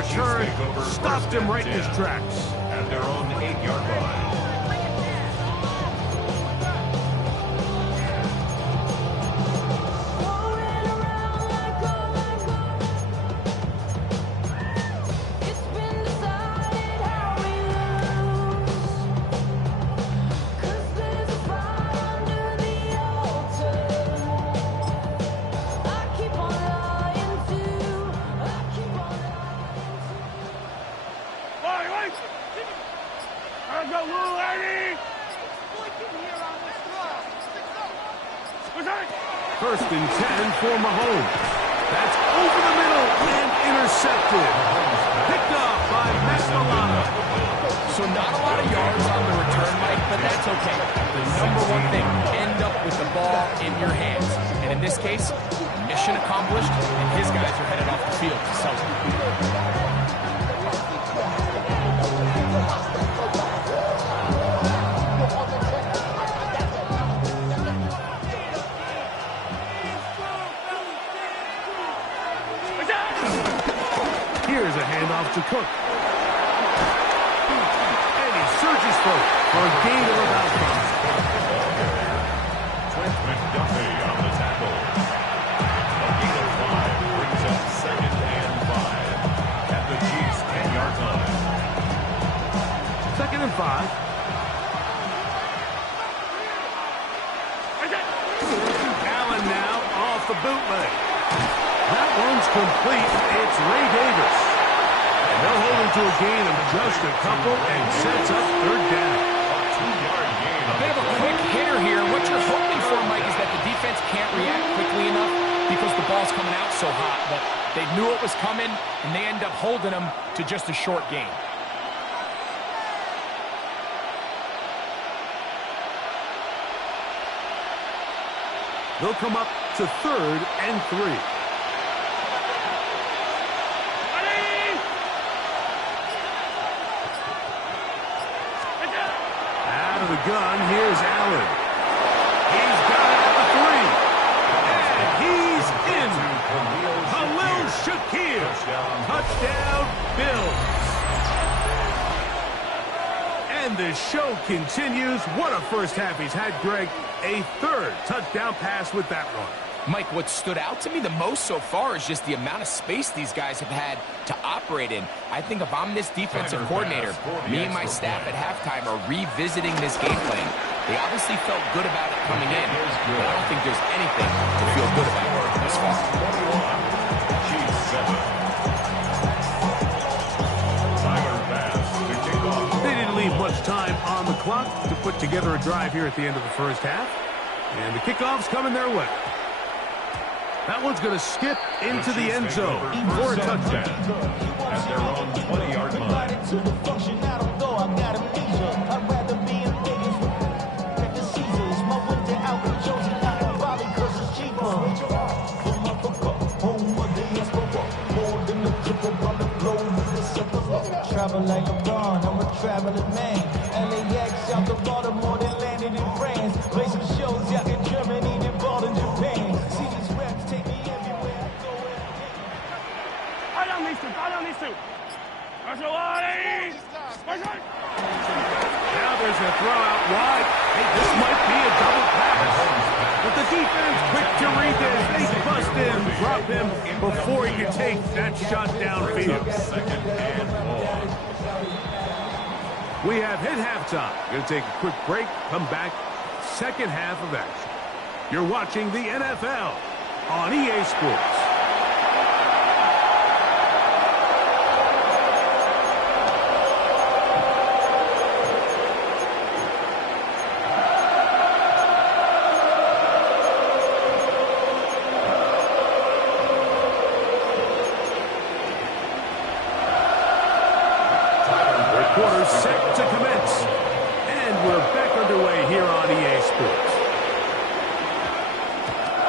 return stopped him right in his tracks. At their own 8-yard line. First and 10 for Mahomes. That's over the middle and intercepted. Picked off by Mescalado. So not a lot of yards on the return, Mike, but that's okay. The number one thing, end up with the ball in your hands. And in this case, mission accomplished, and his guys are headed off the field to celebrate. Here's a handoff to Cook. And he surges forward for a gain of about 5. Trent McDuffie on the tackle. A gain of 5 brings up 2nd and 5 at the Chiefs' 10-yard line. 2nd and 5. Allen now off the bootleg. That one's complete. It's Ray Davis. And they'll hold him to a gain of just a couple and sets up 3rd down. A 2-yard gain. A bit of a quick hitter here. What you're hoping for, Mike, is that the defense can't react quickly enough because the ball's coming out so hot. But they knew it was coming, and they end up holding them to just a short gain. They'll come up to 3rd and 3. Out of the gun, here's Allen. He's got it at the 3. And he's in. Khalil Shakir. Touchdown, Bills. And the show continues. What a first half he's had, Greg. A 3rd touchdown pass with that one. Mike, what stood out to me the most so far is just the amount of space these guys have had to operate in. I think if I'm this defensive coordinator, me and my staff at halftime are revisiting this game plan. They obviously felt good about it coming in, but I don't think there's anything to feel good about this far. 21, Chiefs 7. Tyler Bass to kick off. They didn't leave much time on the clock to put together a drive here at the end of the first half. And the kickoff's coming their way. That one's going to skip into the end zone for a touchdown. At their own 20-yard line. Travel like a LeBron, I'm a traveling man. LAX out to Baltimore, then landed in France. Play some shows out in Germany, then ball in Japan. See these reps take me everywhere I go. Right on these two, right on these two. Now there's a throw out wide. Hey, this might be a double pass. But the defense quick to read this. They bust him, drop him before he can take that shot downfield. 2nd and 4. We have hit halftime. Going to take a quick break, come back, second half of action. You're watching the NFL on EA Sports. Quarter set to commence. And we're back underway here on EA Sports.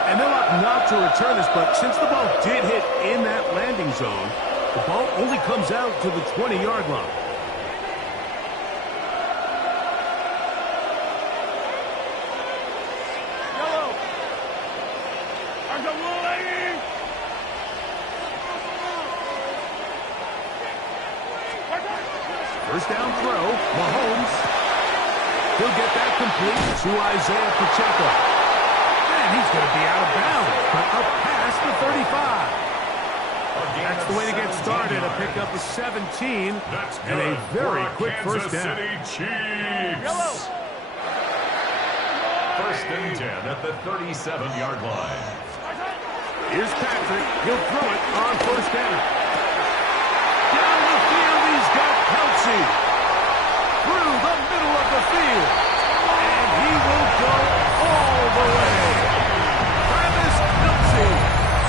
And they'll opt not to return this, but since the ball did hit in that landing zone, the ball only comes out to the 20-yard line. First down throw. Mahomes. He'll get that complete to Isaiah Pacheco. And he's going to be out of bounds, but up past the 35. That's the way to get started. A pickup of 17 and a very quick first down. First and 10 at the 37-yard line. Here's Patrick. He'll throw it on first down. Down the field, he's got Kelsey. Through the middle of the field. And he will go all the way. Travis Kelsey.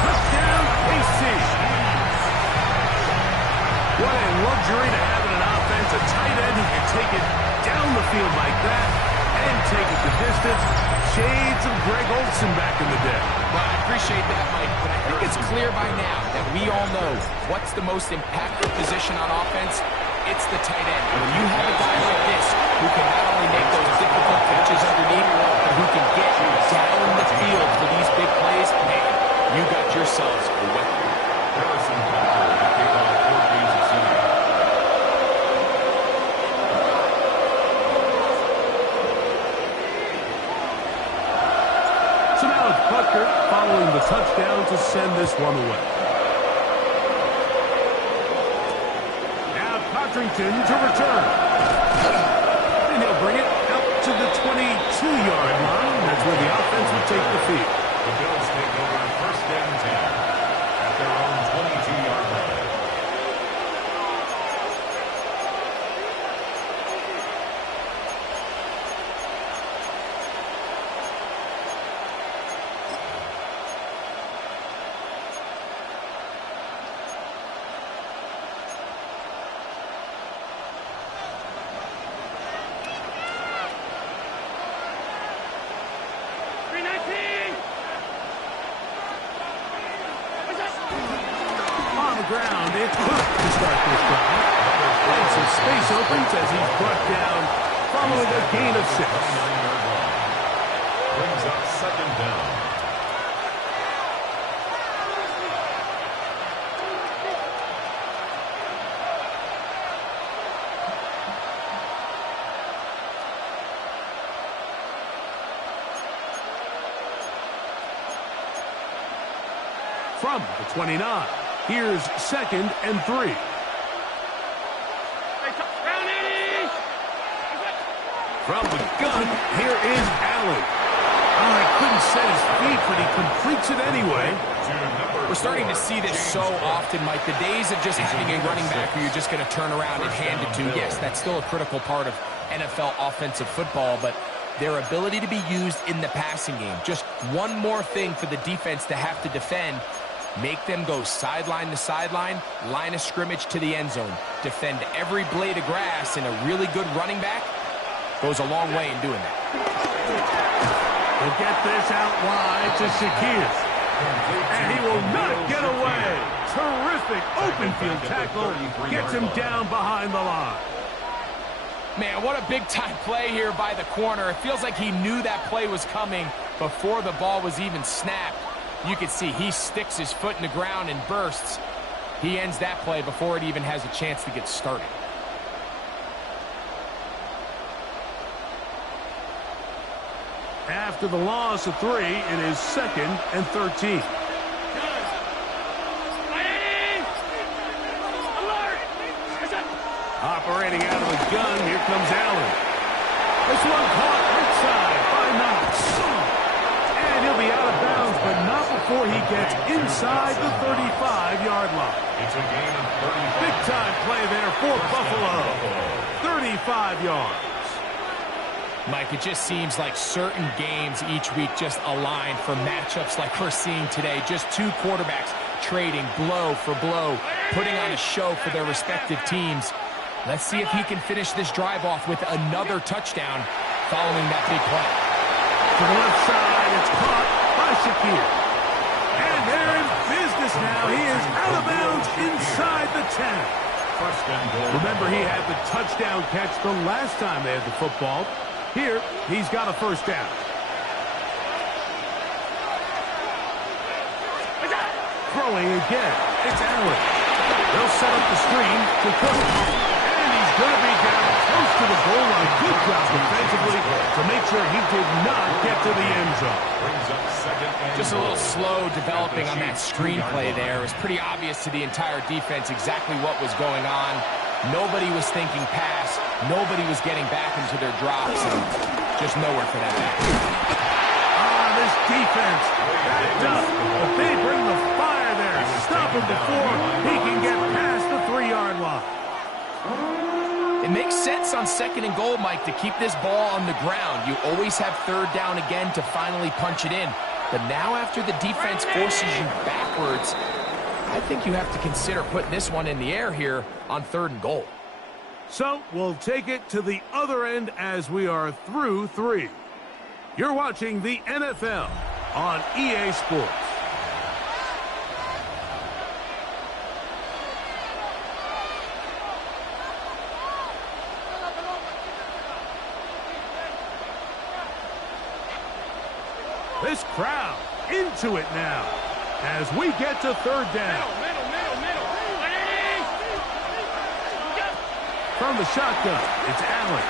Touchdown, KC. What a luxury to have in an offense. A tight end who can take it down the field like that and take it the distance. Shades of Greg Olsen back in the day. Well, I appreciate that, Mike, but I think it's clear by now that we all know what's the most impactful position on offense. It's the tight end. And when you have a guy like this who can not only make those difficult catches underneath, but who can get down the field for these big plays, man, you got yourselves a weapon. Harrison Butker to kick off 4 games of season. So now it's Butker following the touchdown to send this one away. Now Cotrington to return. And he'll bring it out to the 22-yard line. That's where the offense will take the field. The Bills take over first and 10 at their own 22-yard line. Ground, it's Cook to start this drive. And some space opens as he's brought down following a gain of 6. Brings up second down. From the 29. Here's second and 3. From the gun, here is Allen. Oh, he couldn't set his feet, but he completes it anyway. We're starting to see this so often, Mike. The days of just having a running back who you're just going to turn around and hand it to, yes, that's still a critical part of NFL offensive football, but their ability to be used in the passing game. Just one more thing for the defense to have to defend. Make them go sideline to sideline, line of scrimmage to the end zone. Defend every blade of grass, and a really good running back goes a long way in doing that. He'll get this out wide to Shakir. And he will not get away. Terrific open field tackle. Gets him down behind the line. Man, what a big-time play here by the corner. It feels like he knew that play was coming before the ball was even snapped. You can see he sticks his foot in the ground and bursts. He ends that play before it even has a chance to get started. After the loss of 3, it is second and 13. Operating out of the gun, here comes Allen. This one caught inside by Knox. And he'll be out of bounds, but not before he gets inside the 35-yard line. It's a gain of 35. Big-time play there for Buffalo. 35 yards. Mike, it just seems like certain games each week just align for matchups like we're seeing today. Just two quarterbacks trading blow for blow, putting on a show for their respective teams. Let's see if he can finish this drive off with another touchdown following that big play. To the left side, it's caught by Shakir. And they're in business now. He is out of bounds inside the 10. First and goal. Remember, he had the touchdown catch the last time they had the football. Here, he's got a first down. Throwing again. It's Allen. They'll set up the screen to Cook. And he's going to be down close to the goal line. Good job defensively to make sure he did not get to the end zone. Just a little slow developing on that screenplay there. It was pretty obvious to the entire defense exactly what was going on. Nobody was thinking pass. Nobody was getting back into their drops, and just nowhere for that back. This defense backed up, but they bring the fire there. Stop him before he can get past the 3-yard line. It makes sense on 2nd and goal, Mike, to keep this ball on the ground. You always have 3rd down again to finally punch it in. But now after the defense forces you backwards, I think you have to consider putting this one in the air here on 3rd and goal. So we'll take it to the other end as we are through 3. You're watching the NFL on EA Sports. This crowd into it now as we get to 3rd down. From the shotgun, it's Allen.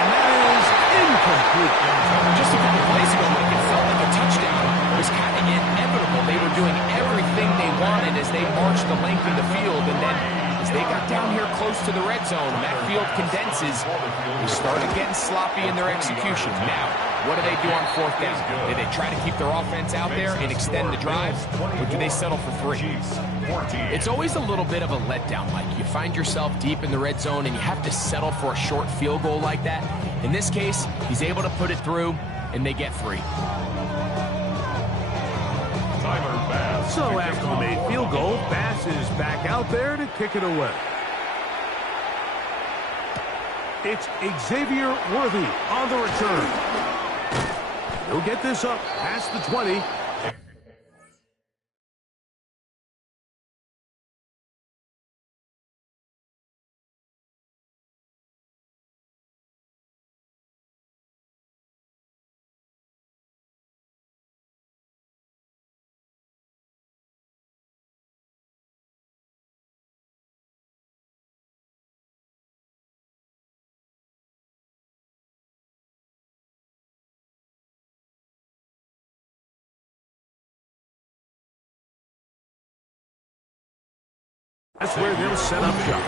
And that is incomplete. Just a couple plays ago, Mike, it felt like a touchdown was kind of inevitable. They were doing everything they wanted as they marched the length of the field, and then as they got down here close to the red zone, and that field condenses, they started getting sloppy in their execution. Now, what do they do on 4th down? Do they try to keep their offense out there and extend the drive, or do they settle for 3? It's always a little bit of a letdown, Mike. You find yourself deep in the red zone, and you have to settle for a short field goal like that. In this case, he's able to put it through, and they get 3. So after the made field goal, Bass is back out there to kick it away. It's Xavier Worthy on the return. He'll get this up past the 20. That's where they'll set up shop.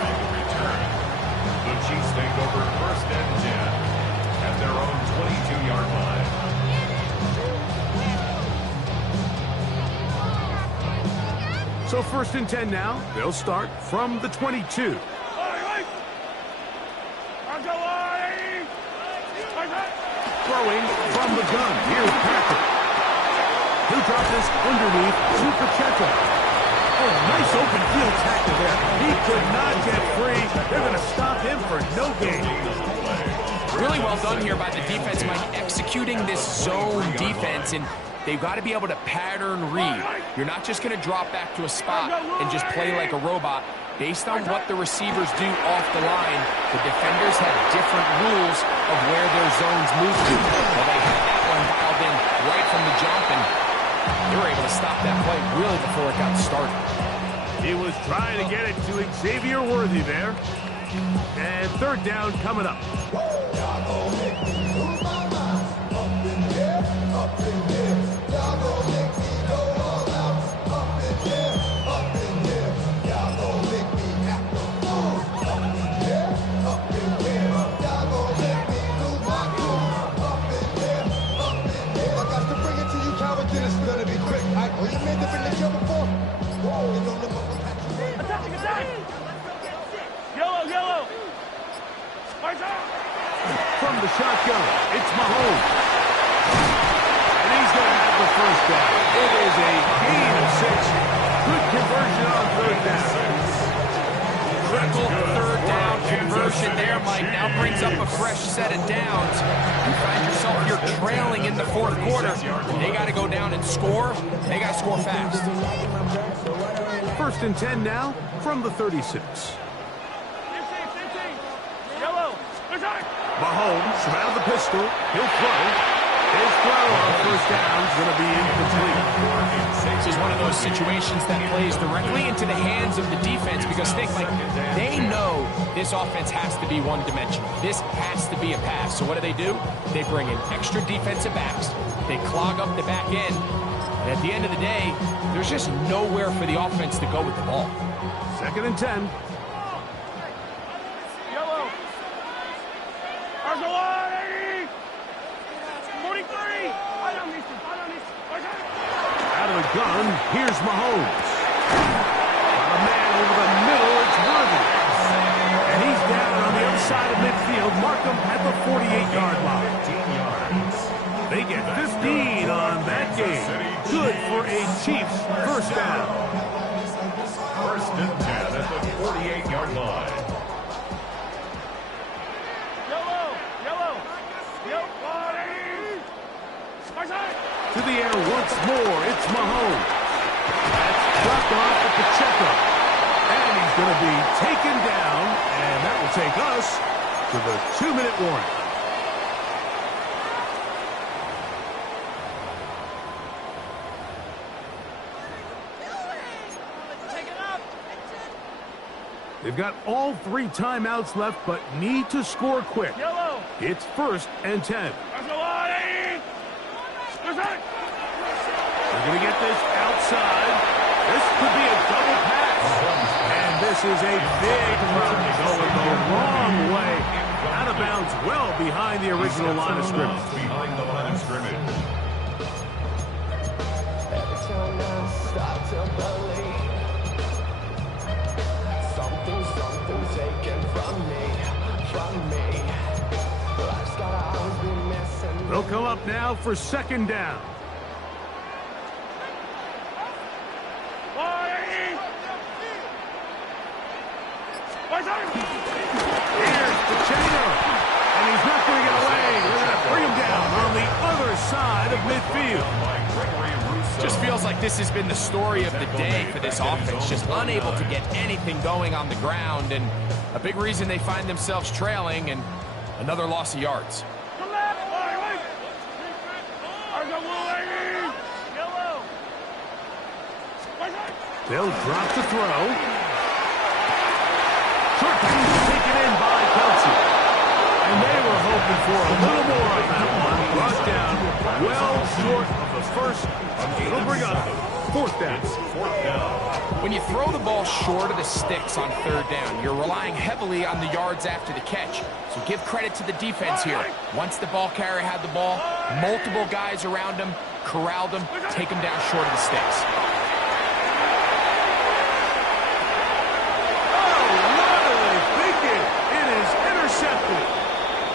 The Chiefs take over 1st and 10 at their own 22-yard line. So 1st and 10 now. They'll start from the 22. Throwing from the gun. Here's Patrick. He'll drop this underneath to Pacheco. Oh, nice open field tackle there. He could not get free. They're going to stop him for no gain. Really well done here by the defense, Mike, executing this zone defense, and they've got to be able to pattern read. You're not just going to drop back to a spot and just play like a robot. Based on what the receivers do off the line, the defenders have different rules of where their zones move to. Well, they had that one dialed in right from the jump, and they were able to stop that play really before it got started. He was trying to get it to Xavier Worthy there. And 3rd down coming up. Yellow. From the shotgun, it's Mahomes. And he's going to have the 1st down. It is a gain of 6. Good conversion on 3rd down. Triple 3rd down conversion there, Mike. Now brings up a fresh set of downs. You find yourself here trailing in the 4th quarter. They got to go down and score. They got to score fast. 1st and 10 now from the 36. Yellow. Mahomes from out of the pistol. He'll throw. His throw on first down is going to be incomplete. This is one of those situations that plays directly into the hands of the defense because they know this offense has to be one-dimensional. This has to be a pass. So what do? They bring in extra defensive backs. They clog up the back end. And at the end of the day, there's just nowhere for the offense to go with the ball. 2nd and 10. Yellow. Argolani. 43. Out of the gun, here's Mahomes. A man over the middle, it's Worthy. And he's down on the other side of midfield. Mark him at the 48-yard line. They get 15 on that game. Good for a Chiefs first down. 1st and 10 at the 48-yard line. To the air once more, it's Mahomes. That's dropped off at Pacheco. And he's going to be taken down, and that will take us to the 2-minute warning. They've got all 3 timeouts left, but need to score quick. It's 1st and 10. They're going to get this outside. This could be a double pass. And this is a big run going the wrong way. Out of bounds well behind the original line of scrimmage. Behind the line of scrimmage. Every time I start to believe something taken from me. Life's gotta always be missing. They'll come up now for 2nd down. Here's Pacheco. And he's not going to get away. They're going to bring him down on the other side of midfield. Just feels like this has been the story of the day for this offense. Just unable to get anything going on the ground. And a big reason they find themselves trailing and another loss of yards. They'll drop the throw. Short pass taken in by Kelsey. And they were hoping for a little more on that one. Brought down well short of the first. It'll bring up 4th down. When you throw the ball short of the sticks on 3rd down, you're relying heavily on the yards after the catch. So give credit to the defense here. Once the ball carrier had the ball, multiple guys around him, corralled him, take him down short of the sticks.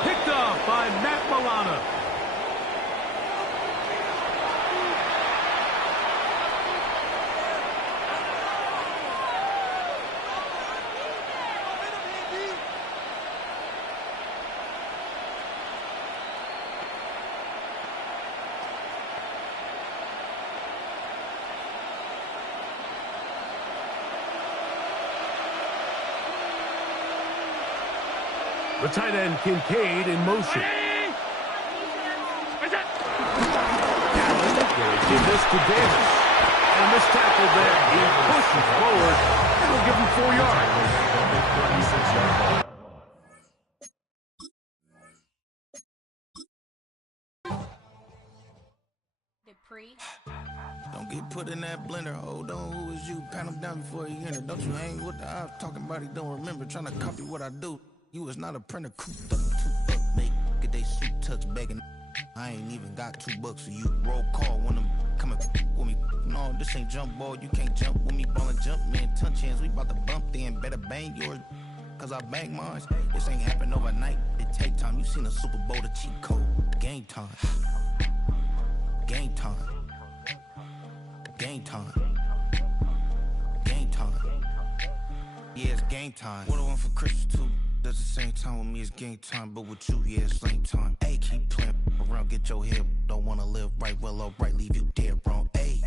Picked off by Matt Milano. The tight end, Kincaid, in motion. Allen give this to Davis. And this tackle there, he pushes forward. It'll give him 4 yards. Don't get put in that blender. Hold on, who is you? Pat him down before you enter. Don't you hang with the ops talking about he don't remember. Trying to copy what I do. You was not a printer. Cooped up, too up, make get they suit tucks begging. I ain't even got $2 for you. Roll call when I'm coming with me. No, this ain't jump ball. You can't jump with me. Ballin' jump, man. Touch hands. We bout to bump then. Better bang yours. Cause I bang mine. This ain't happen overnight. It take time. You seen a Super Bowl, the cheat code. Game time. Game time. Game time. Game time. Yeah, it's game time. What I want for Christmas too. Does the same time with me, it's game time. But with you, yeah, it's same time. Hey, keep playing around, get your head. Don't wanna live right, well, alright, leave you dead wrong. Hey,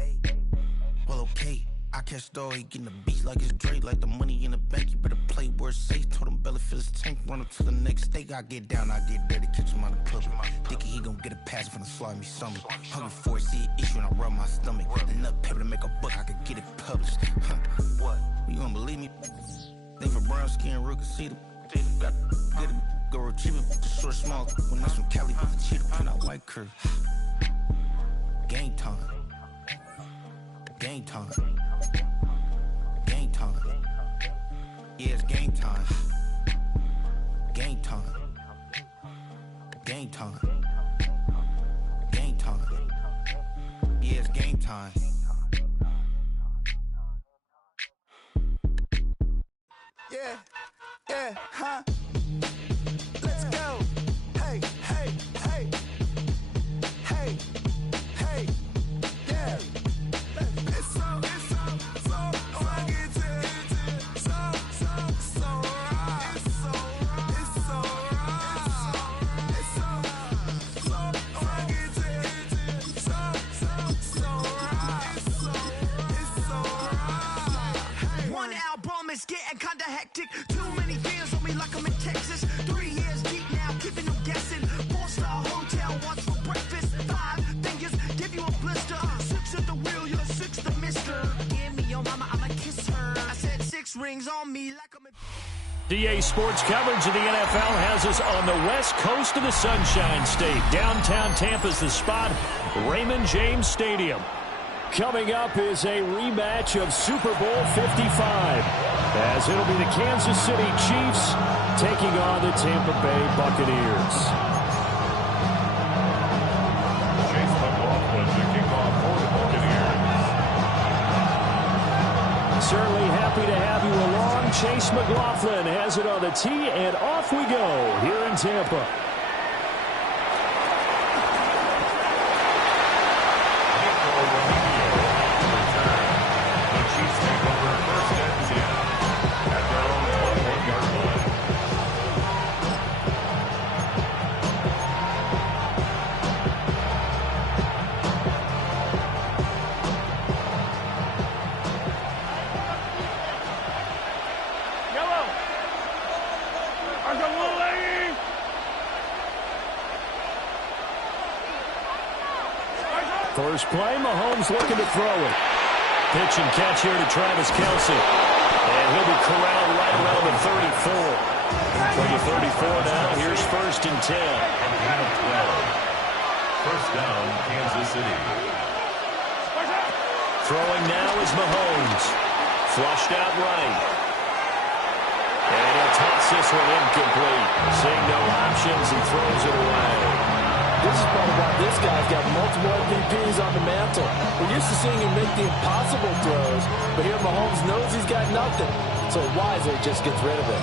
well, okay. I catch dog, he getting the beats like it's Drake, like the money in the bank. You better play where it's safe. Told him belly fill his tank, run up to the next steak. I get down, I get dirty, catch him on the public. Thinking he gon' get a pass from the slide me something. Hungry for it, see it issue and I rub my stomach. Enough paper to make a book, I could get it published. What? You don't believe me? Think for brown skin, real can see them. Got get it, go retrieve it, the short small. When that's from Cali, but the cheetah print out white curve. Game time. Game time. Game time. Yeah, it's game time. Game time. Game time. Game time. Yeah, it's game time. Yeah, yeah, huh? Let's go. Hey, hey, hey. Hey, hey, yeah. It's so fucking so right. It's so right. It's so fucking so right. It's so right. One album is getting kinda hectic. Too many fans on me like I'm in Texas. 3 years deep now, keeping them guessing. 4-star hotel, once for breakfast. 5 fingers, give you a blister. 6 at the wheel, you're 6 the mister. Give me your mama, I'ma kiss her. I said 6 rings on me like I'm in... DA Sports coverage of the NFL has us on the west coast of the Sunshine State. Downtown Tampa's the spot, Raymond James Stadium. Coming up is a rematch of Super Bowl 55, as it'll be the Kansas City Chiefs taking on the Tampa Bay Buccaneers. Chase McLaughlin to kick off for the Buccaneers. Certainly happy to have you along. Chase McLaughlin has it on the tee, and off we go here in Tampa. First play, Mahomes looking to throw it. Pitch and catch here to Travis Kelce. And he'll be corralled right around the 34. From the 34 now, here's 1st and 10. First down, Kansas City. Throwing now is Mahomes. Flushed out right. And he'll toss this one incomplete. Seeing no options and throws it away. This is probably why this guy's got multiple MVPs on the mantle. We're used to seeing him make the impossible throws, but here Mahomes knows he's got nothing, so wisely just gets rid of it.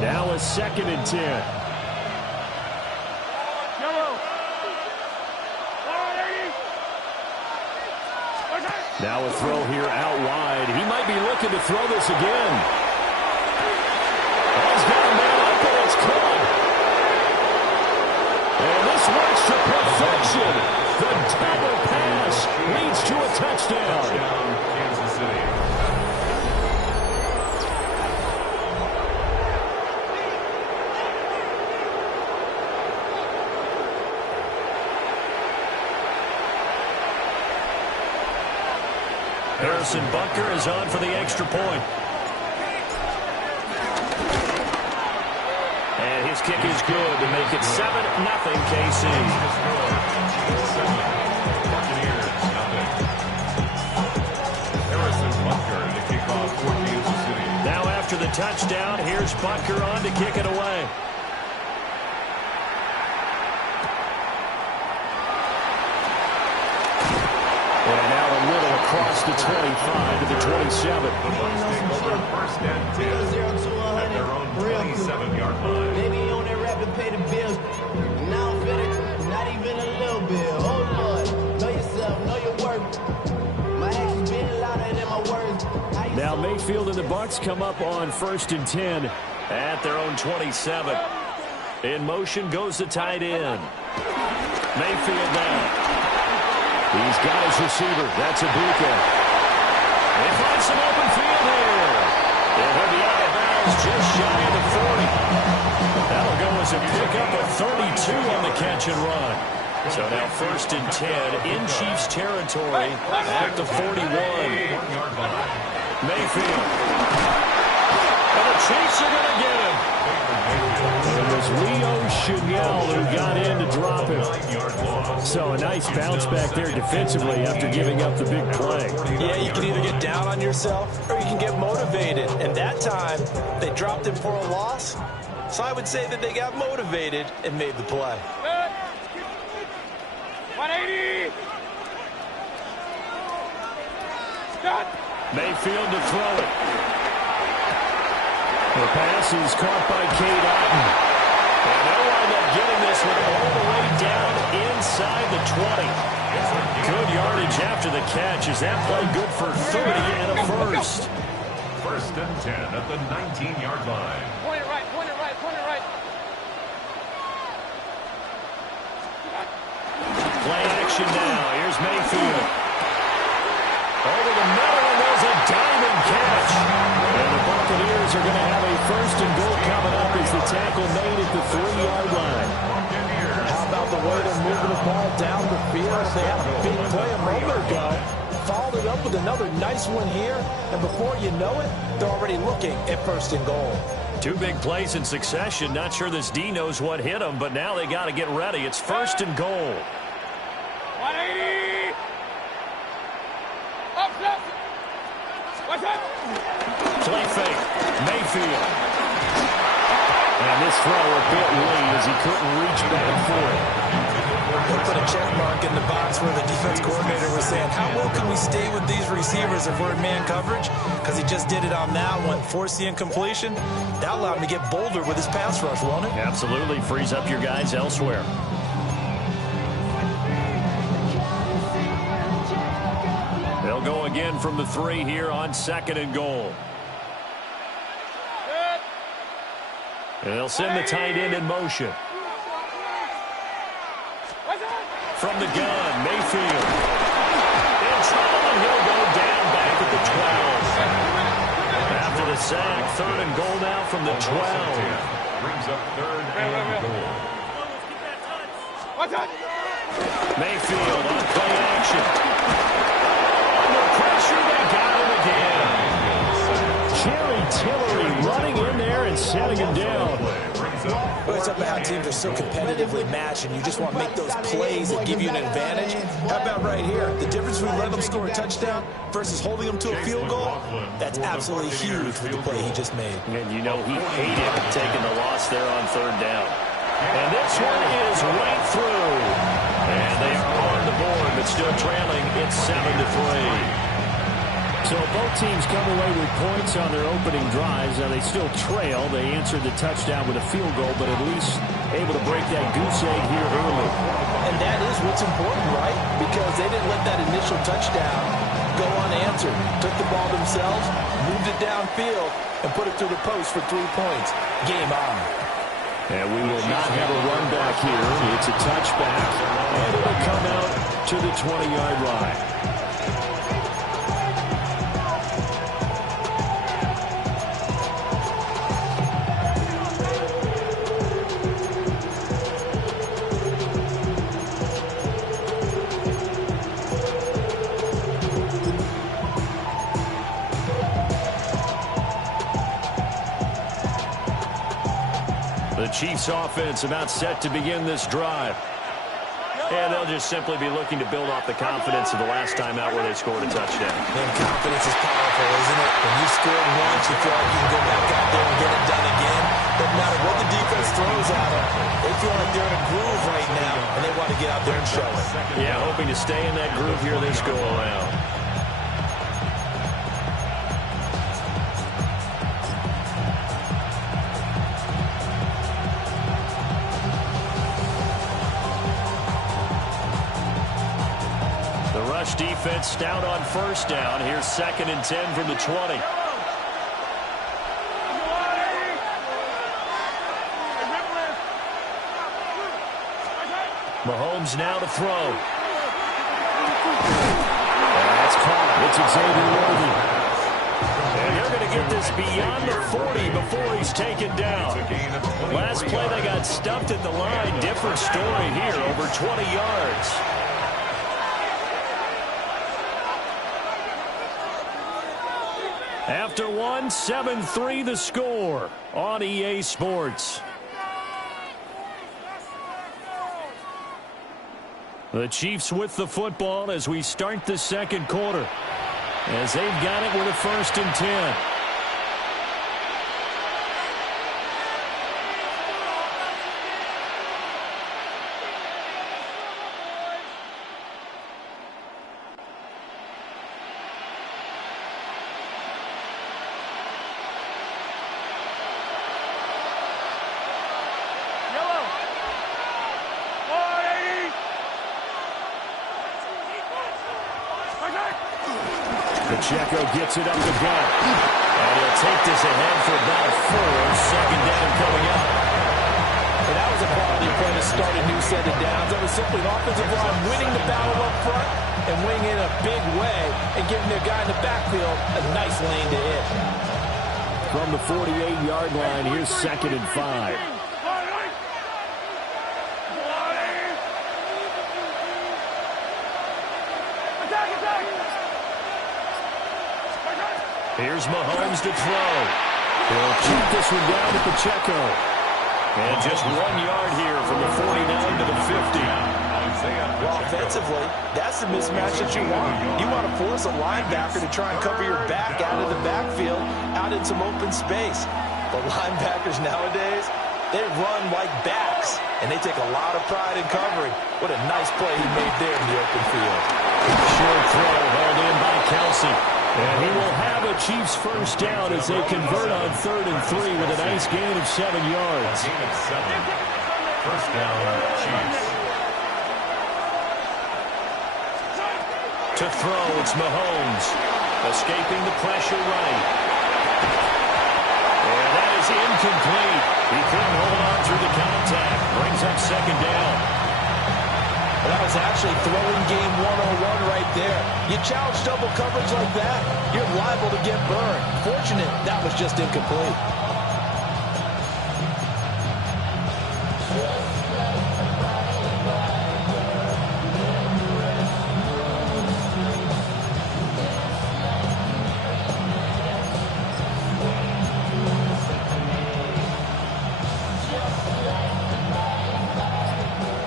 Now a 2nd and 10. Now a throw here out wide. He might be looking to throw this again. He's got a man up and it's caught. And this works to perfection. The double pass leads to a touchdown. Kansas City. Harrison Butker is on for the extra point. And his kick is good to make it 7-0 KC. Buccaneers, nothing. Harrison Butker to kick off for Kansas City. Now after the touchdown, here's Butker on to kick it away. And now a little across the 25 to the 27. The Bucs take over 1st and 10 at their own 27-yard line. Maybe you on that rap to pay the bills. Now I'm finished, not even a little bit. Oh Lord, know yourself, know your worth. My actions being louder than my words. Now Mayfield and the Bucs come up on 1st and 10 At their own 27. In motion goes the tight end. Mayfield now. He's got his receiver. That's Ibuka. They find some open field here. And he'll be out of bounds just shy of the 40. That'll go as a pickup of 32 on the catch and run. So now 1st and 10 in Chiefs territory at the 41. Mayfield. And the Chiefs are going to get him. It was Leo Chanel who got in to drop him. So a nice bounce back there defensively after giving up the big play. Yeah, you can either get down on yourself or you can get motivated. And that time, they dropped him for a loss. So I would say that they got motivated and made the play. 180! Mayfield to throw it. The pass is caught by Cade Otton. And they'll wind up getting this one all the way down inside the 20. Good yardage after the catch. Is that play good for 30 and a first? 1st and 10 at the 19-yard line. Point it right, point it right, point it right. Play action now. Here's Mayfield. Over the middle, and there's a diving catch. And the Buccaneers are going to have a 1st and goal coming up as the tackle made at the 3-yard line. How about the way they're moving the ball down the field? They had a big play a moment ago. Followed it up with another nice one here. And before you know it, they're already looking at 1st and goal. 2 big plays in succession. Not sure this D knows what hit them, but now they got to get ready. It's 1st and goal. 180! Up, left! Watch out! Play fake. Mayfield. And this throw a bit late as he couldn't reach back for it. They put a check mark in the box where the defense coordinator was saying, how well can we stay with these receivers if we're in man coverage? Because he just did it on that one, forced the incompletion. That allowed him to get bolder with his pass rush, won't it? Absolutely. Frees up your guys elsewhere. They'll go again from the 3 here on 2nd and goal. And they'll send the tight end in motion. From the gun, Mayfield. In trouble, and he'll go down back at the 12. After the sack, 3rd and goal now from the 12. Brings up 3rd and goal. Mayfield on play action. Under pressure, they got him again. Jerry Tillery running in there and setting him down. Well, it's up to how teams are so competitively matched, and you just want to make those plays that give you an advantage. How about right here? The difference between letting them score a touchdown versus holding them to a field goal, that's absolutely huge with the play he just made. And you know he hated taking the loss there on 3rd down. And this one is right through. And they are on the board, but still trailing. It's 7-3. So both teams come away with points on their opening drives. Now they still trail. They answered the touchdown with a field goal, but at least able to break that goose egg here early. And that is what's important, right? Because they didn't let that initial touchdown go unanswered. Took the ball themselves, moved it downfield, and put it through the post for 3 points. Game on. And we will not have a run back here. It's a touchback, and it'll come out to the 20-yard line. The Chiefs offense about set to begin this drive. And they'll just simply be looking to build off the confidence of the last time out where they scored a touchdown. And confidence is powerful, isn't it? When you scored once, you feel like you can go back out there and get it done again. Doesn't matter what the defense throws at them. They feel like they're in a groove right now, and they want to get out there and show it. Yeah, hoping to stay in that groove here this go-around. Defense stout on 1st down. Here's 2nd and 10 from the 20. Mahomes now to throw. That's caught. It's Xavier Worthy. And they're going to get this beyond the 40 before he's taken down. Last play, they got stuffed at the line. Different story here, over 20 yards. After one, 7-3 the score on EA Sports. The Chiefs with the football as we start the second quarter, as they've got it with a 1st and 10. Pacheco gets it up the gut. And he'll take this ahead for about 4. 2nd down coming up. And that was a quality play to start a new set of downs. That was simply an offensive line winning the battle up front and winning it in a big way and giving their guy in the backfield a nice lane to hit. From the 48-yard line, here's 2nd and 5. Here's Mahomes to throw. He'll keep this one down to Pacheco. And just 1 yard here from the 49 to the 50. Well, offensively, that's the mismatch that you want. You want to force a linebacker to try and cover your back out of the backfield, out in some open space. But linebackers nowadays, they run like backs, and they take a lot of pride in covering. What a nice play he made there in the open field. Short throw held in by Kelsey. And he will have a Chiefs 1st down as they convert on 3rd and 3 with a nice gain of 7 yards. Gain of 7. 1st down, Chiefs. To throw, it's Mahomes. Escaping the pressure right. And that is incomplete. He couldn't hold on through the contact. Brings up 2nd down. Well, that was actually throwing game 101 right there. You challenge double coverage like that, you're liable to get burned. Fortunate that was just incomplete.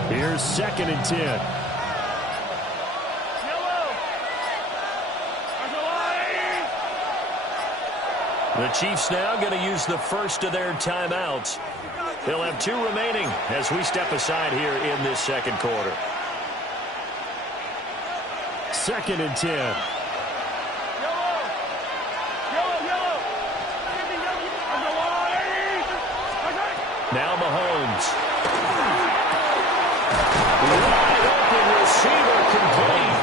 Here's 2nd and 10. The Chiefs now going to use the first of their timeouts. They'll have 2 remaining as we step aside here in this second quarter. 2nd and 10. Now Mahomes. Wide open receiver complete.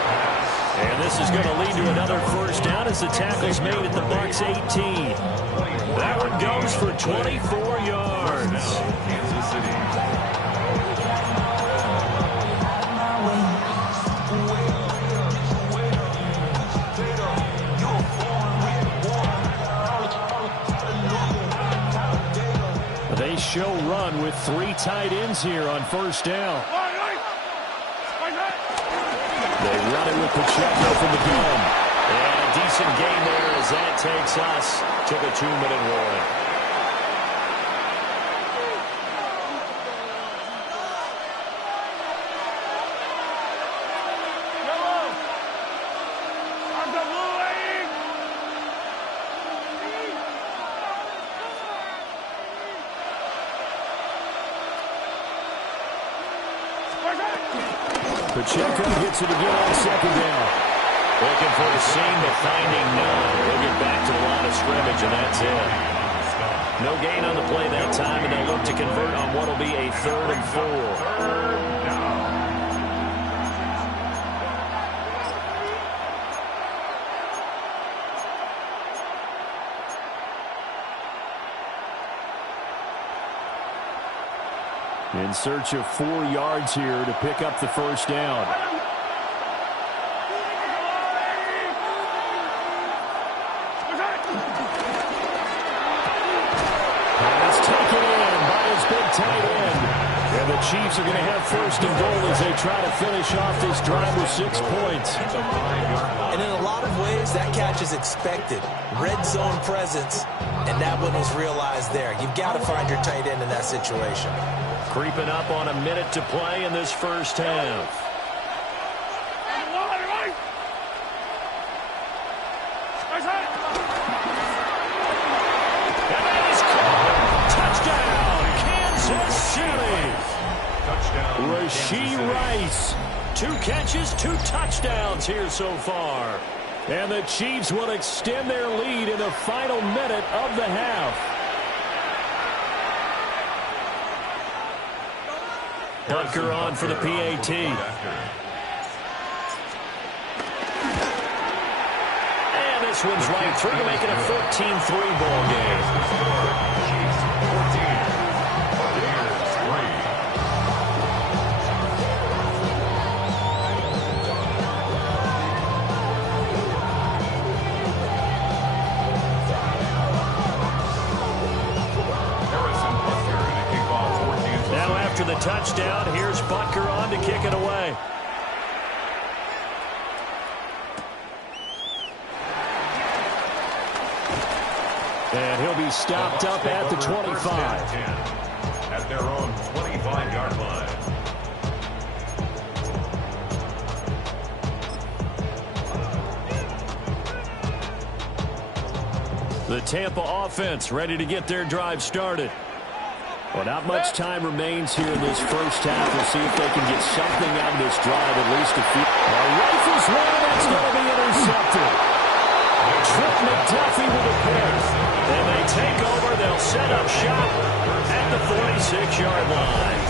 And this is going to lead to another 1st down as the tackle's made at the Bucs 18. That one goes for 24 yards. Kansas City. They show run with 3 tight ends here on 1st down. They run it with Pacheco from the gun. And a decent gain there as that takes us to the 2-minute warning. Pacheco gets it again on 2nd down. Looking for a seam, but finding none. He'll get back to the line of scrimmage, and that's it. No gain on the play that time, and they'll look to convert on what will be a 3rd and 4. In search of 4 yards here to pick up the first down. Pass taken in by his big tight end. And the Chiefs are going to have first and goal as they try to finish off this drive with 6 points. And in a lot of ways, that catch is expected. Red zone presence, and that one was realized there. You've got to find your tight end in that situation. Creeping up on a minute to play in this first half. And that is caught. Touchdown, Kansas City. Rashee Rice. 2 catches, 2 touchdowns here so far. And the Chiefs will extend their lead in the final minute of the half. Bunker on for the PAT. And this one's right through to make it a 14-3 ball game. After the touchdown, here's Butker on to kick it away. And he'll be stopped up at the 25. At their own 25-yard line. The Tampa offense ready to get their drive started. Well, not much time remains here in this first half. We'll see if they can get something out of this drive, at least a few. Rifles one, that's going to be intercepted. Trip McDuffie with a pick. And they take over. They'll set up shop at the 46-yard line.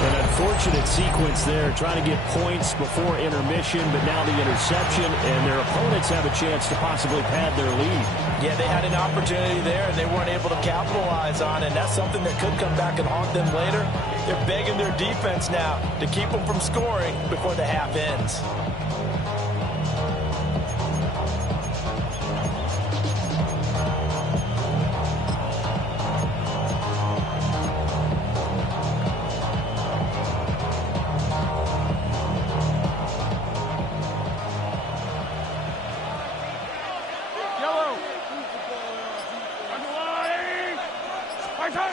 An unfortunate sequence there, trying to get points before intermission, but now the interception, and their opponents have a chance to possibly pad their lead. Yeah, they had an opportunity there, and they weren't able to capitalize on it, and that's something that could come back and haunt them later. They're begging their defense now to keep them from scoring before the half ends.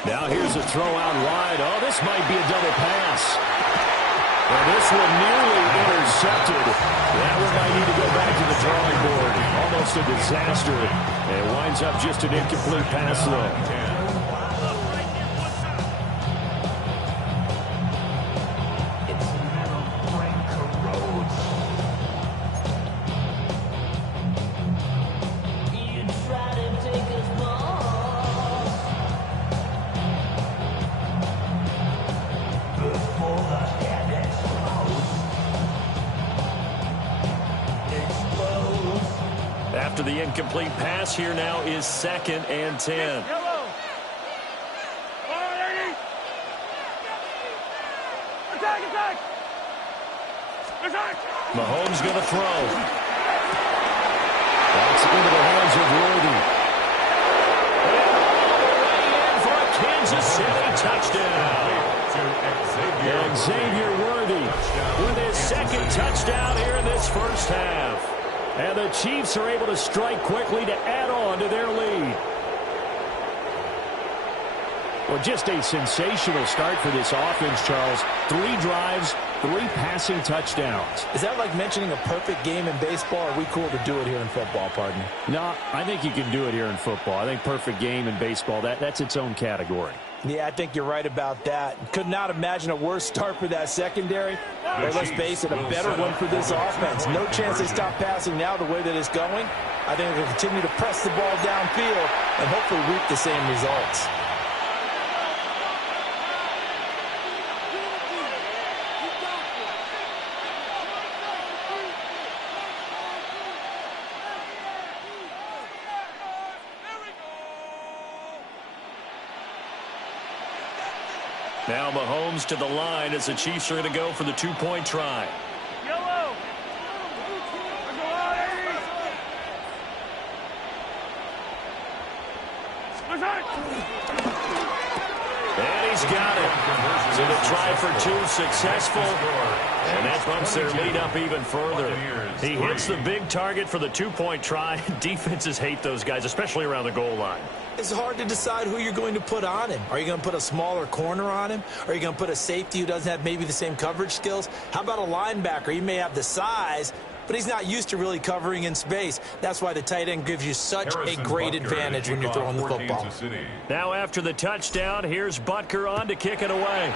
Now here's a throw out wide. Oh, this might be a double pass. And this one nearly intercepted. That one might need to go back to the drawing board. Almost a disaster. And it winds up just an incomplete pass though. After the incomplete pass, here now is 2nd and 10. Mahomes going to throw. That's into the hands of Worthy. And for a Kansas City touchdown. And Xavier Worthy with his 2nd touchdown here in this first half. And the Chiefs are able to strike quickly to add on to their lead. Well, just a sensational start for this offense, Charles. 3 drives, 3 passing touchdowns. Is that like mentioning a perfect game in baseball? Or are we cool to do it here in football, pardon me? No, I think you can do it here in football. I think perfect game in baseball, that's its own category. Yeah, I think you're right about that. Could not imagine a worse start for that secondary. Or let's face it, a better one for this offense. No chance they stop passing now the way that it's going. I think they'll continue to press the ball downfield and hopefully reap the same results. Now Mahomes to the line as the Chiefs are going to go for the two-point try. Yellow. And he's got it. So the try for two successful. And that bumps their lead up even further. He hits the big target for the two-point try. Defenses hate those guys, especially around the goal line. It's hard to decide who you're going to put on him. Are you going to put a smaller corner on him? Are you going to put a safety who doesn't have maybe the same coverage skills? How about a linebacker? He may have the size, but he's not used to really covering in space. That's why the tight end gives you such a great advantage when you're throwing the football. Now after the touchdown, here's Butker on to kick it away.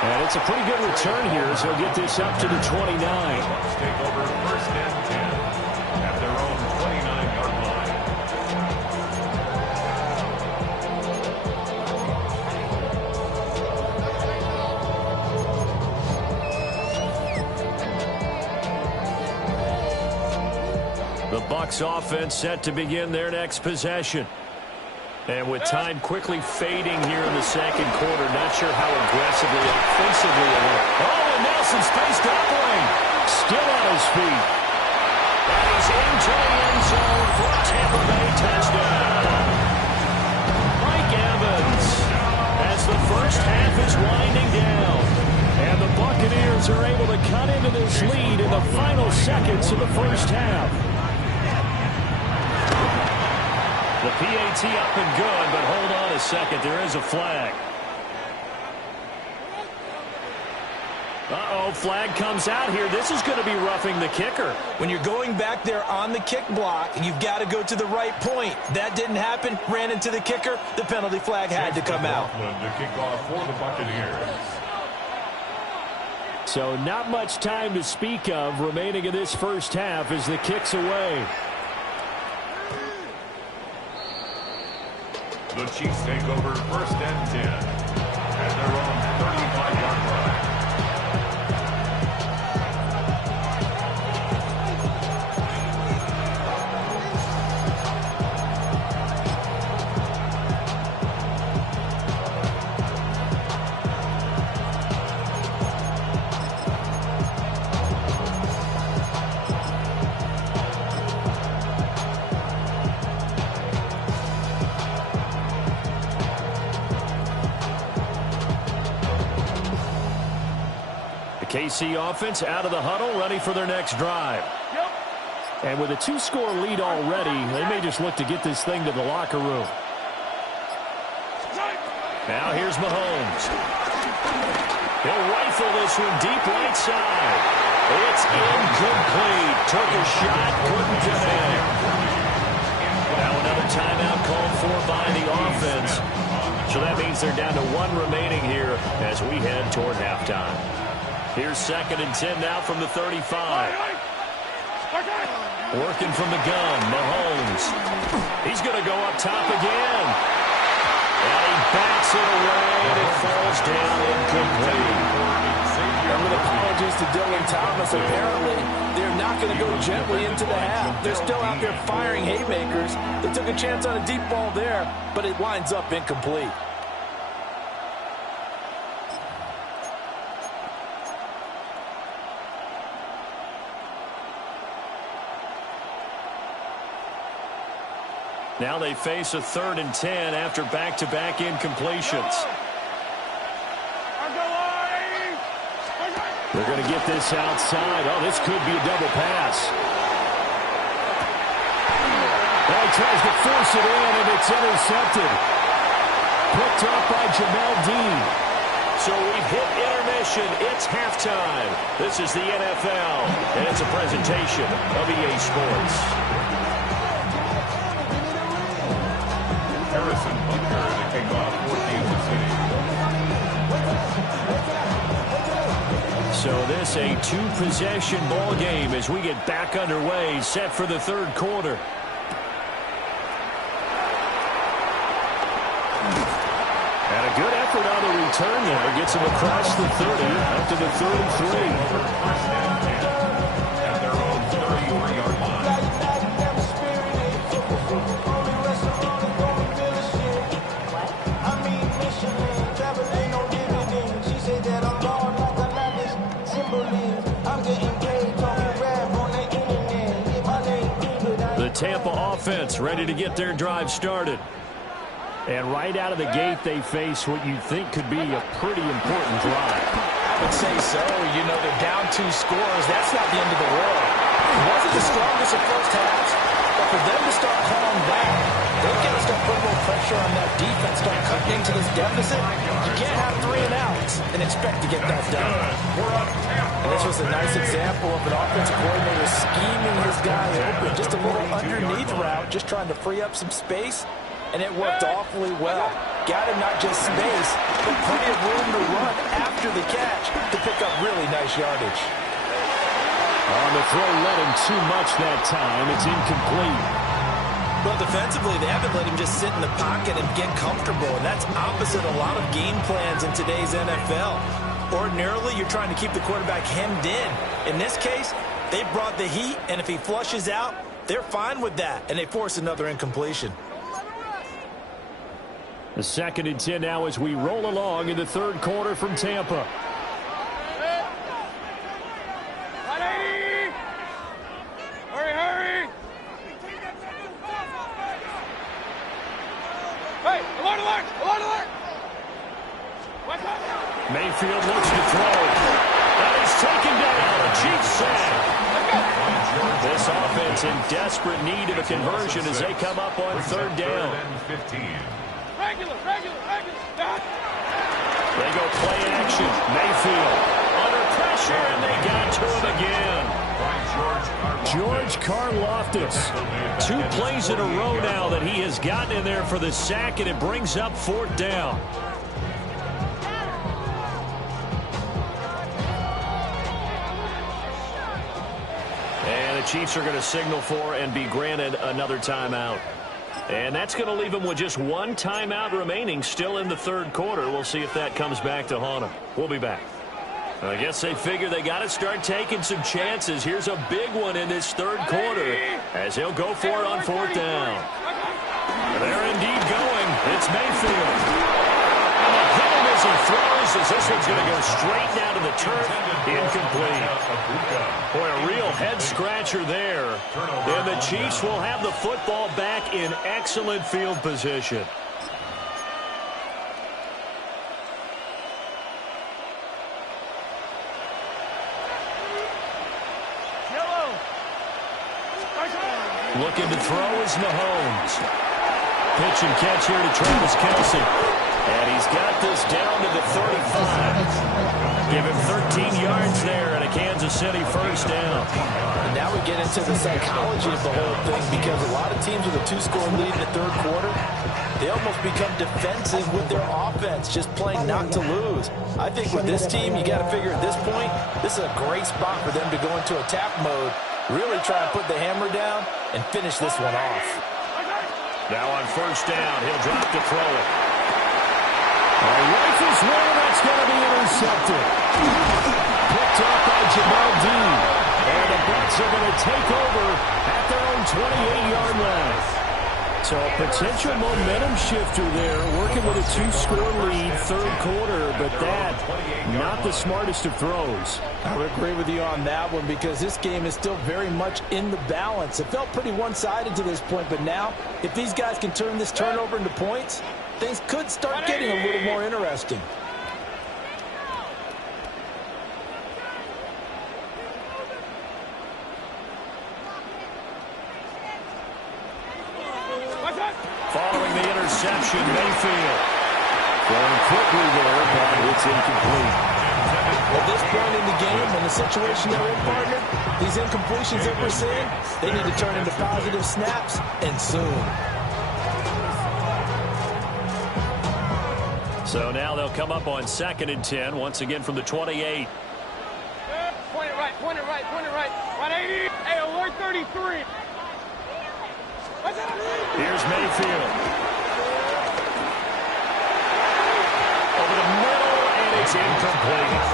And it's a pretty good return here, so he'll get this up to the 29. Bucks take over first and 10 at their own 29-yard line. The Bucks offense set to begin their next possession. And with time quickly fading here in the second quarter, not sure how aggressively, offensively it went. Oh, and Nelson spaced doubling. Still on his feet. And he's into the end zone for a Tampa Bay touchdown. Mike Evans, as the first half is winding down. And the Buccaneers are able to cut into this lead in the final seconds of the first half. The PAT up and good, but hold on a second. There is a flag. Uh-oh, flag comes out here. This is going to be roughing the kicker. When you're going back there on the kick block, you've got to go to the right point. That didn't happen. Ran into the kicker. The penalty flag had to come out. To kick off for the Buccaneers. So not much time to speak of remaining in this first half as the kick's away. The Chiefs take over first and 10 at their own 35-yard line. KC offense out of the huddle, ready for their next drive. And with a two-score lead already, they may just look to get this thing to the locker room. Now here's Mahomes. He'll rifle this one deep right side. It's incomplete. Took a shot, couldn't connect. Now another timeout called for by the offense. So that means they're down to one remaining here as we head toward halftime. Here's second and 10 now from the 35. Working from the gun, Mahomes. He's going to go up top again. And he bats it away, and it falls down incomplete. And with apologies to Dylan Thomas, apparently they're not going to go gently into the half. They're still out there firing haymakers. They took a chance on a deep ball there, but it winds up incomplete. Now they face a 3rd and 10 after back-to-back incompletions. They're going to get this outside. Oh, this could be a double pass. Well, he tries to force it in, and it's intercepted. Picked up by Jamel Dean. So we've hit intermission. It's halftime. This is the NFL, and it's a presentation of EA Sports. Harrison Butker to kick off for Kansas City. So this a two-possession ball game as we get back underway, set for the third quarter. And a good effort on the return there. Gets him across the 30, up to the 33. First and 10 at their own 33-yard line. The Tampa offense ready to get their drive started. And right out of the gate, they face what you think could be a pretty important drive. I would say so. You know, they're down 2 scores. That's not the end of the world. It wasn't the strongest of first halves, but for them to start clawing back, they've got to start putting more pressure on that defense, start cutting into this deficit. You can't have 3 and outs and expect to get that done. And this was a nice example of an offensive coordinator scheming his guy open, just a little underneath route, just trying to free up some space, and it worked awfully well. Got him not just space, but plenty of room to run after the catch to pick up really nice yardage. On the throw, let him too much that time. It's incomplete. Well, defensively, they haven't let him just sit in the pocket and get comfortable, and that's opposite a lot of game plans in today's NFL. Ordinarily, you're trying to keep the quarterback hemmed in. In this case, they brought the heat, and if he flushes out, they're fine with that, and they force another incompletion. The 2nd and 10 now as we roll along in the 3rd quarter from Tampa. Hurry! Hey, alert! Mayfield looks to throw. That is taken down. A Chiefs sack. This offense in desperate need of a conversion as they come up on 3rd down. Regular. They go play action. Mayfield under pressure, and they got to him again. George Karlaftis. 2 plays in a row now that he has gotten in there for the sack, and it brings up 4th down. And the Chiefs are going to signal for and be granted another timeout. And that's going to leave them with just 1 timeout remaining still in the 3rd quarter. We'll see if that comes back to haunt them. We'll be back. I guess they figure they got to start taking some chances. Here's a big one in this 3rd quarter as he'll go for it on 4th down. They're indeed going. It's Mayfield. And they hit him as he throws as this one's going to go straight down to the turf. Incomplete. Boy, a real head-scratcher there. And the Chiefs will have the football back in excellent field position. Looking to throw is Mahomes. Pitch and catch here to Travis Kelce. And he's got this down to the 35. Give him 13 yards there and a Kansas City 1st down. And now we get into the psychology of the whole thing, because a lot of teams with a 2-score lead in the 3rd quarter, they almost become defensive with their offense, just playing not to lose. I think with this team, you got to figure at this point, this is a great spot for them to go into attack mode, really try and put the hammer down and finish this one off. Now on 1st down, he'll drop to throw it. Rifles one, that's going to be intercepted. Picked up by Jamal Dean. And the Bucs are going to take over at their own 28-yard line. So a potential momentum shifter there, working with a 2-score lead, 3rd quarter, but that, not the smartest of throws. I would agree with you on that one, because this game is still very much in the balance. It felt pretty one-sided to this point, but now, if these guys can turn this turnover into points, things could start getting a little more interesting. Following the interception, Mayfield going quickly there, but it's incomplete. At this point in the game, in the situation they're in, partner, these incompletions that we're seeing, they need to turn into positive snaps, and soon. So now they'll come up on 2nd and 10, once again from the 28. Point it right. 180. Hey, alert 33. Here's Mayfield. Over the middle, and it's incomplete.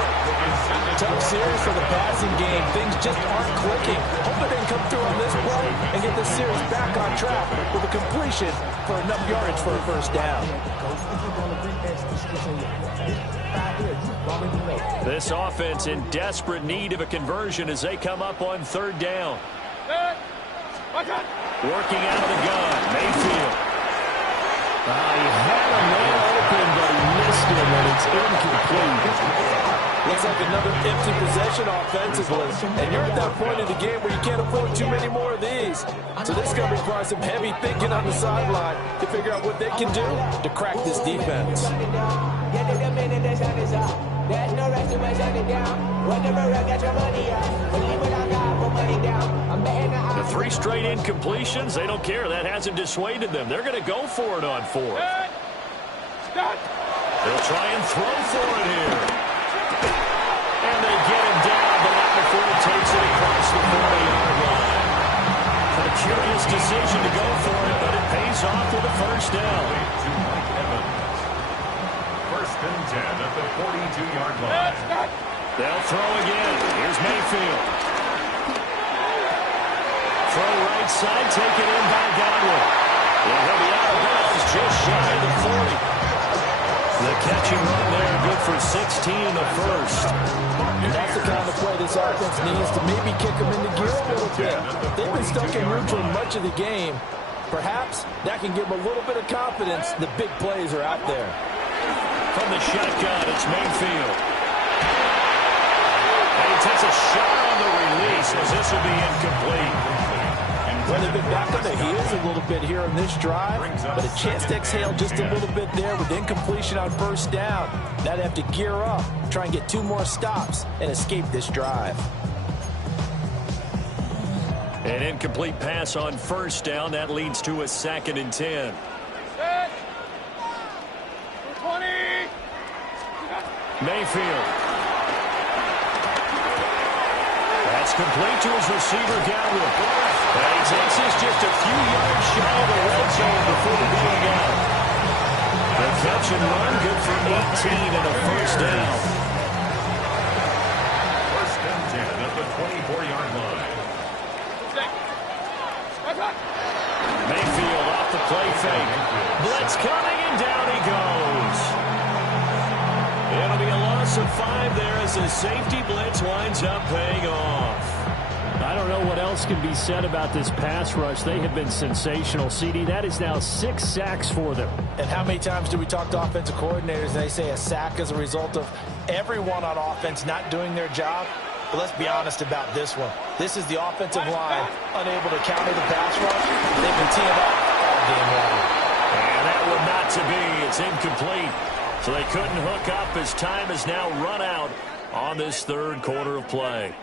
Tough series for the passing game. Things just aren't clicking. Hoping they can come through on this play and get this series back on track with a completion for enough yardage for a 1st down. This offense in desperate need of a conversion as they come up on 3rd down. Working out of the gun, Mayfield. He had a man open, but he missed him, and it's incomplete. Looks like another empty possession offensively. And you're at that point in the game where you can't afford too many more of these. So this is going to require some heavy thinking on the sideline to figure out what they can do to crack this defense. There's no rest to my shutting down. Whatever I got your money out. Believe what I got, put money down. I'm betting The 3 straight incompletions, they don't care. That hasn't dissuaded them. They're going to go for it on 4th. They'll try and throw for it here. And they get him down, but not before he takes it across the 40-yard line. A curious decision to go for it, but it pays off with a first down. First and 10 at the 42-yard line. They'll throw again. Here's Mayfield. Throw right side, taken in by Godwin. And he'll be out of bounds just shy of the 40. The catch and run there, good for 16 in the first. And that's the kind of play this offense needs to maybe kick them into gear a little bit. They've been stuck in neutral much of the game. Perhaps that can give them a little bit of confidence. The big plays are out there. From the shotgun, it's Mayfield. And he takes a shot on the release as this will be incomplete. Well, they've been back on their heels a little bit here on this drive, but a chance to exhale just a little bit there with incompletion on first down. Now they have to gear up, try and get 2 more stops, and escape this drive. An incomplete pass on first down. That leads to a 2nd and 10. 20. Mayfield. That's complete to his receiver, Godwin. And he takes us just a few yards shy of the red zone before the going out. The catch and run, good for 18 and a first down. First and 10 at the 24-yard line. Mayfield off the play fake. Blitz coming, and down he goes. It'll be a loss of 5 there as the safety blitz winds up paying off. I don't know what else can be said about this pass rush. They have been sensational. CD, that is now 6 sacks for them. And how many times do we talk to offensive coordinators and they say a sack as a result of everyone on offense not doing their job? But let's be honest about this one. This is the offensive line unable to counter the pass rush. They've been teeing up all game long. And that one not to be. It's incomplete. So they couldn't hook up as time is now run out on this 3rd quarter of play.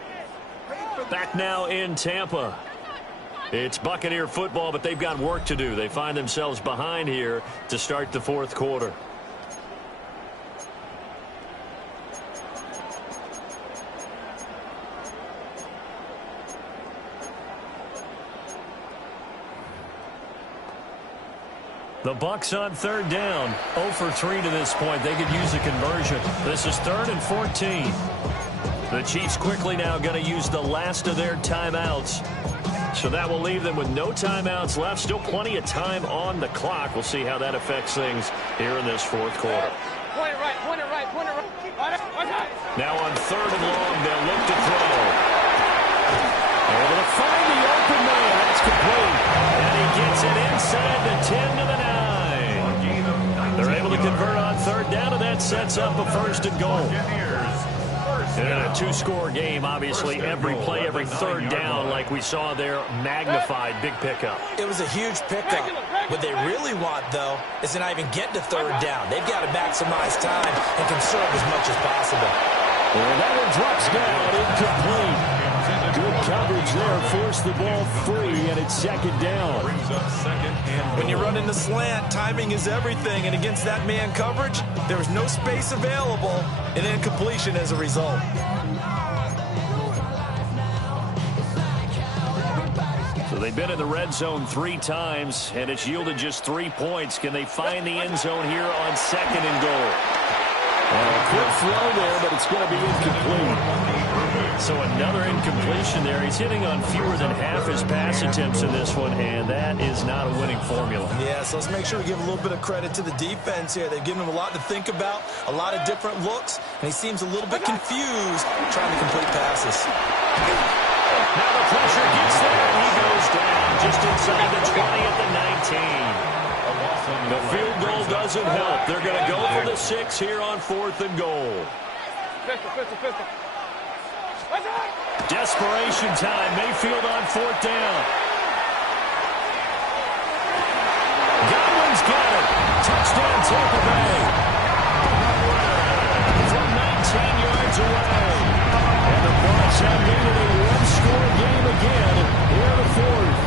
Back now in Tampa. It's Buccaneer football, but they've got work to do. They find themselves behind here to start the 4th quarter. The Bucs on 3rd down. 0 for 3 to this point. They could use a conversion. This is 3rd and 14. The Chiefs quickly now going to use the last of their timeouts. So that will leave them with no timeouts left. Still plenty of time on the clock. We'll see how that affects things here in this 4th quarter. Point it right, point it right, point it right. Now on 3rd and long, they'll look to throw. Able to find the open man. That's complete. And he gets it inside the 10 to the 9. They're able to convert on 3rd down, and that sets up a 1st and goal. And in a 2-score game, obviously, every play, every 3rd down, like we saw there, magnified, big pickup. It was a huge pickup. What they really want, though, is to not even get to 3rd down. They've got to maximize time and conserve as much as possible. And that one drops down, incomplete. Good coverage there, forced the ball free, and it's 2nd down. When you run in the slant, timing is everything, and against that man coverage, there was no space available, and incompletion as a result. So they've been in the red zone 3 times, and it's yielded just 3 points. Can they find the end zone here on 2nd and goal? A quick throw there, but it's going to be incomplete. So another incompletion there. He's hitting on fewer than half his pass attempts in this one, and that is not a winning formula. Yeah, so let's make sure we give a little bit of credit to the defense here. They've given him a lot to think about, a lot of different looks, and he seems a little bit confused trying to complete passes. Now the pressure gets there, and he goes down just inside the 20 at the 19. The field goal doesn't help. They're going to go for the 6 here on 4th and goal. Desperation time. Mayfield on 4th down. Godwin's got it. Touchdown, Tampa Bay. From 19 yards away. And the Bucs have made it a one-score game again here in the 4th.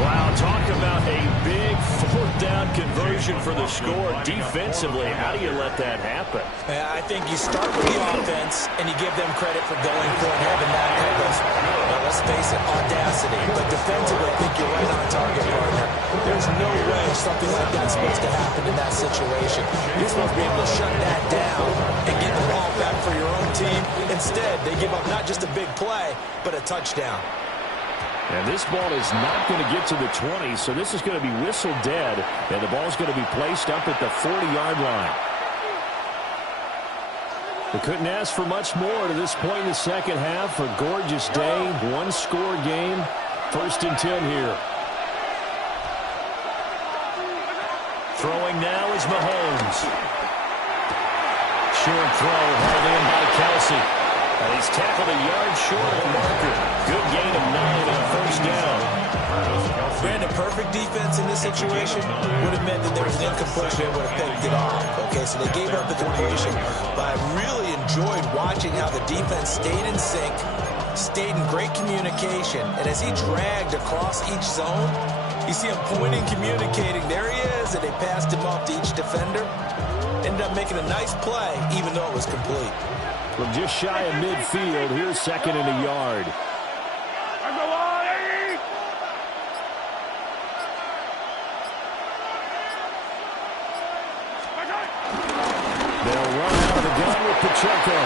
Wow, talk about a big 4th down conversion for the score. Defensively, how do you let that happen? I think you start with the offense, and you give them credit for going for it, having that kind of, well, let's face it, audacity. But defensively, I think you're right on target, partner. There's no way something like that's supposed to happen in that situation. You're supposed to be able to shut that down and get the ball back for your own team. Instead, they give up not just a big play, but a touchdown. And this ball is not going to get to the 20, so this is going to be whistled dead, and the ball's going to be placed up at the 40-yard line. We couldn't ask for much more to this point in the second half. A gorgeous day, one-score game, 1st and 10 here. Throwing now is Mahomes. Short throw, hauled in by Kelsey. And he's tackled a yard short of the marker. Good gain of 9 on 1st down. Brandon, perfect defense in this situation would have meant that there was an incompletion that would have picked it off. Okay, so they gave up the completion. But I really enjoyed watching how the defense stayed in sync, stayed in great communication. And as he dragged across each zone, you see him pointing, communicating. There he is, and they passed him off to each defender. Ended up making a nice play, even though it was complete. From just shy of midfield, here's 2nd and a yard. They'll run out of the gun with Pacheco.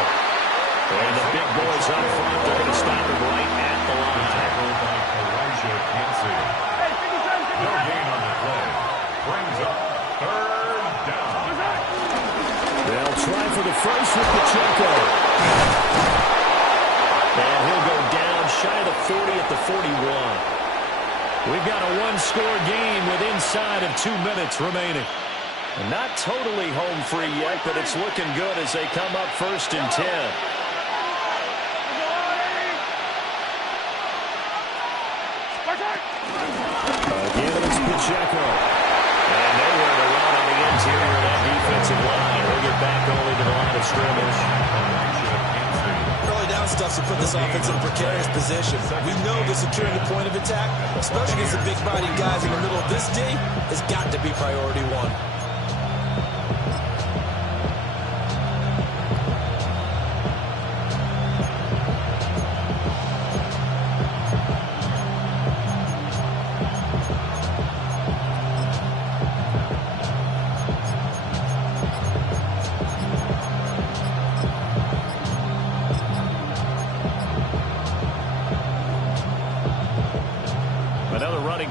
And the big boys up front, they're going to stop him right at the line. No gain on the play. Brings up 3rd down. They'll try for the first with Pacheco. And he'll go down shy of the 40 at the 41. We've got a one-score game with inside of 2 minutes remaining. And not totally home free yet, but it's looking good as they come up 1st and 10. Again, it's Pacheco. And nowhere to run on the interior of that defensive line. He'll get back only to the line of scrimmage. Early down stuff to put this offense in a precarious position. We know that securing the point of attack, especially against the big-bodied guys in the middle of this D, has got to be priority 1.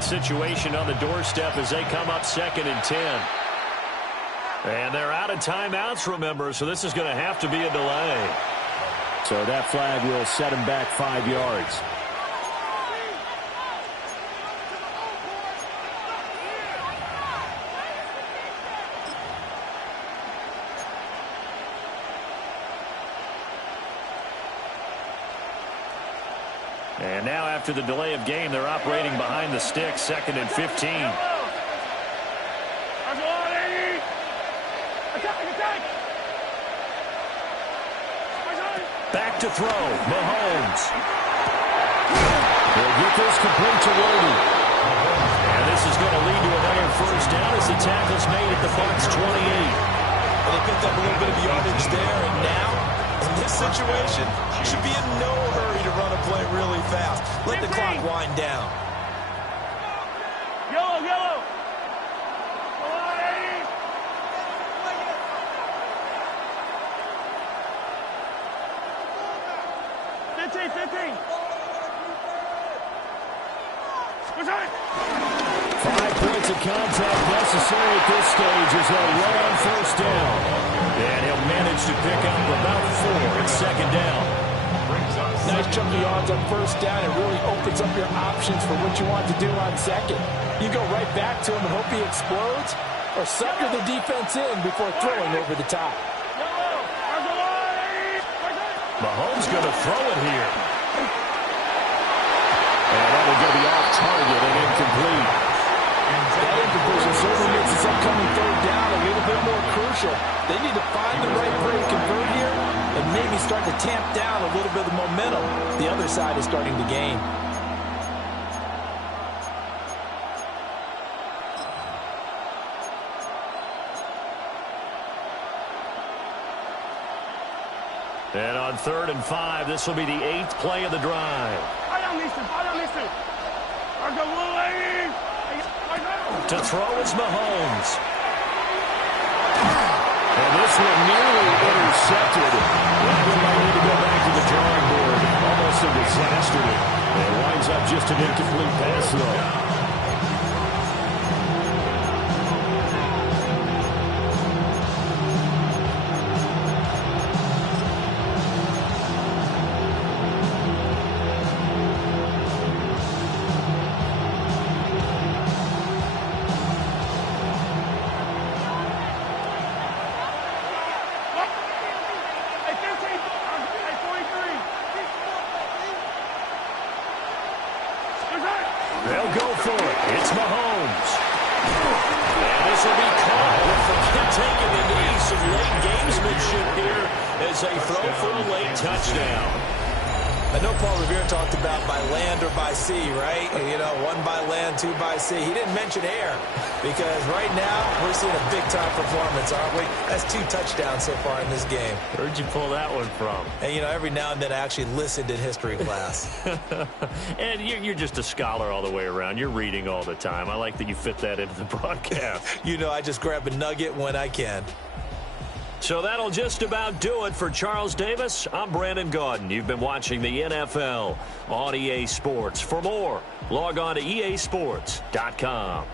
Situation on the doorstep as they come up 2nd and 10. And they're out of timeouts, remember, so this is going to have to be a delay. So that flag will set him back 5 yards. And now after the delay of game, they're operating behind the sticks, 2nd and 15. Back to throw, Mahomes. He'll get this complete to Roby. And this is going to lead to another 1st down as the tackle's made at the Bucs 28. And they picked up a little bit of yardage there, and now, in this situation, should be in no hurry to run a play really fast. Let the clock wind down. Yellow, yellow. 15, 15. 5 points of contact necessary at this stage as they'll run on 1st down. And he'll manage to pick up about 4 at 2nd down. Brings up Nice chunk of yards on first down. It really opens up your options for what you want to do on second. You go right back to him and hope he explodes, or sucker the defense in before throwing over the top. Mahomes going to throw it here. And that will be off target and incomplete. That incompletion certainly makes this upcoming third down a little bit more crucial. They need to find the right play to convert here and maybe start to tamp down a little bit of the momentum the other side is starting to gain. And on 3rd and 5, this will be the 8th play of the drive. To throw is Mahomes. And this one nearly intercepted. He might need to go back to the drawing board. Almost a disaster. It winds up just an incomplete pass, though. They'll go for it. It's Mahomes. And this will be caught. Forget taking the knee. Some late gamesmanship here as they throw for a late touchdown. I know Paul Revere talked about by land or by sea, right? You know, 1 by land, 2 by sea. He didn't mention air because right now we're seeing a big-time performance, aren't we? That's 2 touchdowns so far in this game. Where'd you pull that one from? And, you know, every now and then I actually listened in history class. And you're just a scholar all the way around. You're reading all the time. I like that you fit that into the broadcast. You know, I just grab a nugget when I can. So that'll just about do it for Charles Davis. I'm Brandon Gaudin. You've been watching the NFL on EA Sports. For more, log on to easports.com.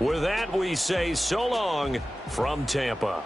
With that, we say so long from Tampa.